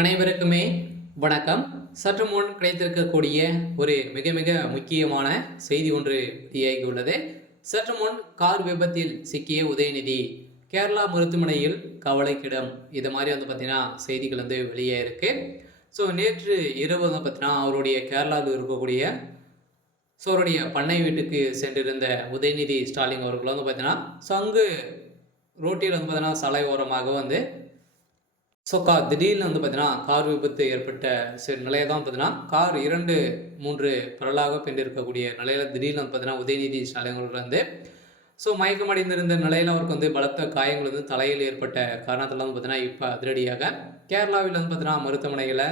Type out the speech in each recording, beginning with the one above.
அனைவருக்குமே வணக்கம். சற்று முன் கிடைத்திருக்கக்கூடிய ஒரு மிக மிக முக்கியமான செய்தி ஒன்று வெளியாகியுள்ளது. சற்று முன் கார் விபத்தில் சிக்கிய உதயநிதி கேரளா மருத்துவமனையில் கவலைக்கிடம். இது மாதிரி பார்த்தீங்கன்னா செய்திகள் வெளியே இருக்கு. ஸோ நேற்று இரவு பார்த்தீங்கன்னா அவருடைய கேரளாவில் இருக்கக்கூடிய அவருடைய பண்ணை வீட்டுக்கு சென்றிருந்த உதயநிதி ஸ்டாலின் அவர்கள் பார்த்தீங்கன்னா சங்கு ரோட்டில் பார்த்தீங்கன்னா சாலை ஓரமாக திடீர்னு பார்த்தீங்கன்னா கார் விபத்து ஏற்பட்ட நிலையை தான் பார்த்தீங்கன்னா கார் 2-3 பரவலாக பெண்டிருக்கக்கூடிய நிலையில் திடீர்னு பார்த்தீங்கன்னா உதயநிதி ஸ்டாலின் அவர்கள் மயக்கம் அடைந்திருந்த நிலையில் அவருக்கு பலத்த காயங்கள் தலையில் ஏற்பட்ட காரணத்தில் பார்த்தீங்கன்னா இப்போ அதிரடியாக கேரளாவில் பார்த்தீங்கன்னா மருத்துவமனையில்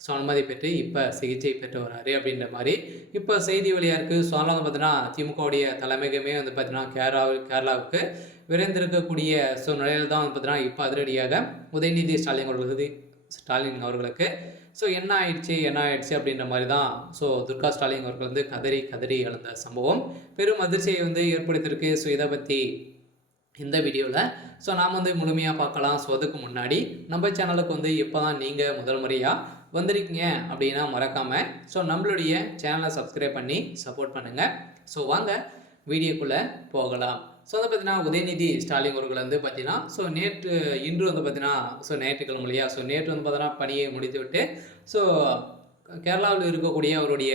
அனுமதி பெற்று இப்போ சிகிச்சை பெற்று வராரு அப்படின்ற மாதிரி இப்போ செய்தி வழியாக இருக்குது. அதனால் பார்த்தீங்கன்னா திமுகவுடைய தலைமையகமே பார்த்தீங்கன்னா கேரளாவுக்கு விரைந்திருக்கக்கூடிய நிலையில் தான் பார்த்தீங்கன்னா இப்போ அதிரடியாக உதயநிதி ஸ்டாலின் அவர்களுக்கு என்ன ஆயிடுச்சு அப்படின்ற மாதிரி தான் துர்கா ஸ்டாலின் அவர்கள் கதறி கதறி எழுந்த சம்பவம் பெரும் அதிர்ச்சியை ஏற்படுத்தியிருக்கு. இதை பற்றி இந்த வீடியோவில் நாம் முழுமையாக பார்க்கலாம். அதுக்கு முன்னாடி நம்ம சேனலுக்கு இப்போ தான் நீங்கள் முதல் முறையாக வந்திருக்கீங்க அப்படின்னா மறக்காமல் நம்மளுடைய சேனலை சப்ஸ்கிரைப் பண்ணி சப்போர்ட் பண்ணுங்கள். வாங்க வீடியோக்குள்ளே போகலாம். பார்த்தீங்கன்னா உதயநிதி ஸ்டாலின் அவர்கள் பார்த்தீங்கன்னா இன்று பார்த்தீங்கன்னா ஞாயிற்றுக்கிழமை இல்லையா, நேற்று பார்த்தீங்கன்னா பணியை முடித்துவிட்டு கேரளாவில் இருக்கக்கூடிய அவருடைய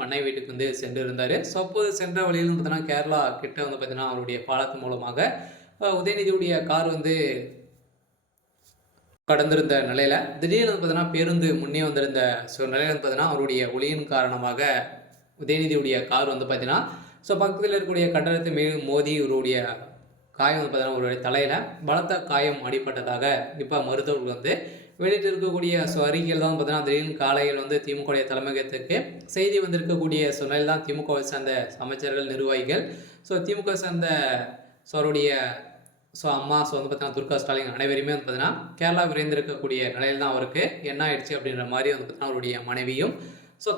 பண்ணை வீட்டுக்கு சென்று இருந்தார். அப்போது சென்ற வழியில் பார்த்தீங்கன்னா கேரளா கிட்ட பார்த்தீங்கன்னா அவருடைய பாலத்து மூலமாக உதயநிதியுடைய கார் கடந்திருந்த நிலையில் திடீர்னு பார்த்தீங்கன்னா பேருந்து முன்னே வந்திருந்த நிலையில் பார்த்தீங்கன்னா அவருடைய ஒளியின் காரணமாக உதயநிதியுடைய கார் பார்த்தீங்கன்னா பக்கத்தில் இருக்கக்கூடிய கட்டடத்தை மேலும் மோதி இவருடைய காயம் பார்த்தீங்கன்னா அவருடைய தலையில் பலத்த காயம் அடிப்பட்டதாக இப்போ மருத்துவர்கள் வெளியிட்டு இருக்கக்கூடிய அறிக்கையில் தான் பார்த்தீங்கன்னா திடீர்னு காலையில் திமுக தலைமையகத்துக்கு செய்தி வந்திருக்கக்கூடிய நிலையில் தான் திமுகவை சேர்ந்த அமைச்சர்கள் நிர்வாகிகள் திமுக சேர்ந்த அவருடைய அம்மா பார்த்தீங்கன்னா துர்கா ஸ்டாலின் அனைவருமே பார்த்தீங்கன்னா கேரளா விரைந்திருக்கக்கூடிய நிலையில் தான் அவருக்கு என்ன ஆயிடுச்சு அப்படின்ற மாதிரி பார்த்தீங்கன்னா அவருடைய மனைவியும்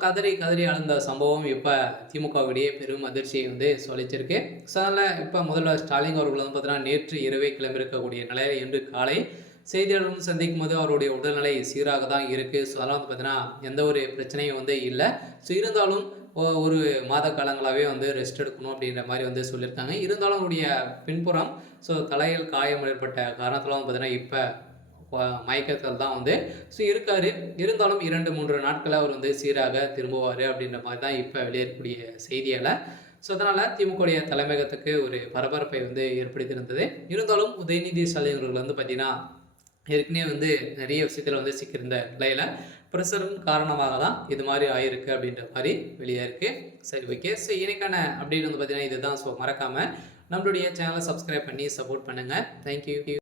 கதறி கதறி அழுந்த சம்பவம் இப்போ திமுகவுடைய பெரும் அதிர்ச்சியை சொல்லிச்சிருக்கு. அதனால் இப்போ முதல்வர் ஸ்டாலின் அவர்கள் பார்த்தீங்கன்னா நேற்று இரவே கிளம்பியிருக்கக்கூடிய நிலையில் இன்று காலை செய்தியாளர்களும் சந்திக்கும் போது அவருடைய உடல்நிலை சீராக தான் இருக்குது. அதெல்லாம் பார்த்தீங்கன்னா எந்த ஒரு பிரச்சனையும் இல்லை. இருந்தாலும் ஒரு மாத காலங்களாகவே ரெஸ்ட் எடுக்கணும் அப்படின்ற மாதிரி சொல்லியிருக்காங்க. இருந்தாலும் அவருடைய பின்புறம் தலையில் காயம் ஏற்பட்ட காரணத்தில் பார்த்தீங்கன்னா இப்போ மயக்கத்தில் தான் இருக்கார். இருந்தாலும் 2-3 நாட்களில் அவர் சீராக திரும்புவார் அப்படின்ற மாதிரி தான் இப்போ வெளியேறக்கூடிய செய்தியால் அதனால் திமுகவுடைய தலைமையகத்துக்கு ஒரு பரபரப்பை ஏற்படுத்தியிருந்தது. இருந்தாலும் உதயநிதி ஸ்டாலின் அவர்கள் பார்த்தீங்கன்னா ஏற்கனவே நிறைய விஷயத்தில் சிக்கியிருந்த நிலையில் ப்ரெஷரின் காரணமாக தான் இது மாதிரி ஆயிருக்கு அப்படின்ற மாதிரி வெளியே இருக்குது. சரி, ஓகே. இன்னைக்கான அப்டேட் பார்த்தீங்கன்னா இதுதான். மறக்காமல் நம்மளுடைய சேனலை சப்ஸ்கிரைப் பண்ணி சப்போர்ட் பண்ணுங்கள். தேங்க்யூ.